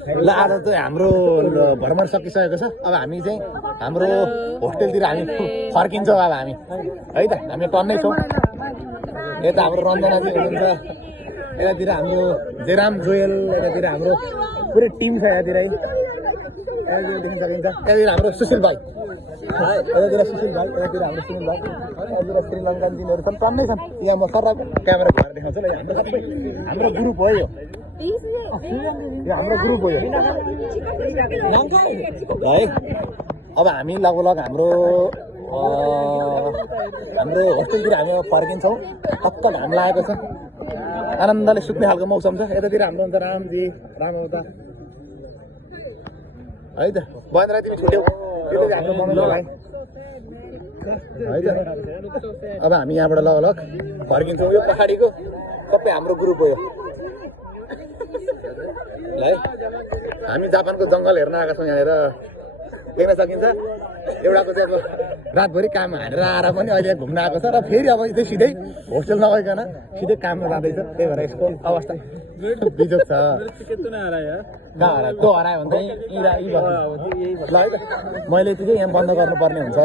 ल आज चाहिँ हाम्रो भ्रमण सकिसकेको छ। अब हामी चाहिँ हाम्रो होस्टेलतिर हामी फर्किन्छौँ। अब हामी है त हामी टन्नै छौँ। यता हाम्रो रञ्जनाजी हुनुहुन्छ, यतातिर हाम्रो जेराम जोयल, यतातिर हाम्रो पुरै टिम छ। यतातिर है देख्न सकिन्छ। यतातिर हाम्रो सुशील भाइ, यतातिर सुशील भाइ, यतातिर हाम्रो सुनील भाइ, यतातिर श्रीलङ्कन टिमहरू छन्, टन्नै छन्। यहाँ म सर क्यामेरा भएर देखाउँछु। ल हाम्रो सबै हाम्रो ग्रुप हो यो हाम्रो ग्रुप हो यो है। अब हामी लगभग हाम्रो होस्टेलतिर हामी फर्किन्छौँ। टक्क घाम लागेको छ, आनन्दले सुत्ने खालको मौसम छ। यतातिर हाम्रो हुन्छ रामजी, रामवता है त। बन्द तिमी छुट्यौ हाम्रो बनाउनु भाइ है त। अब हामी यहाँबाट लगभग फर्किन्छौँ। यो पहाडीको सबै हाम्रो ग्रुप हो यो है। हामी जापानको जङ्गल हेर्न आएका छौँ। यहाँनिर देख्न सकिन्छ एउटाको चाहिँ अब रातभरि काम हानेर आएर पनि अहिले घुम्न आएको छ र फेरि अब चाहिँ सिधै होस्टेल नगइकन सिधै काममा जाँदैछ। त्यही भएर यसको अवस्था बिजोग छ। कहाँ हरायो? त्यो हरायो भने चाहिँ ल है त मैले चाहिँ यहाँ बन्द गर्नुपर्ने हुन्छ।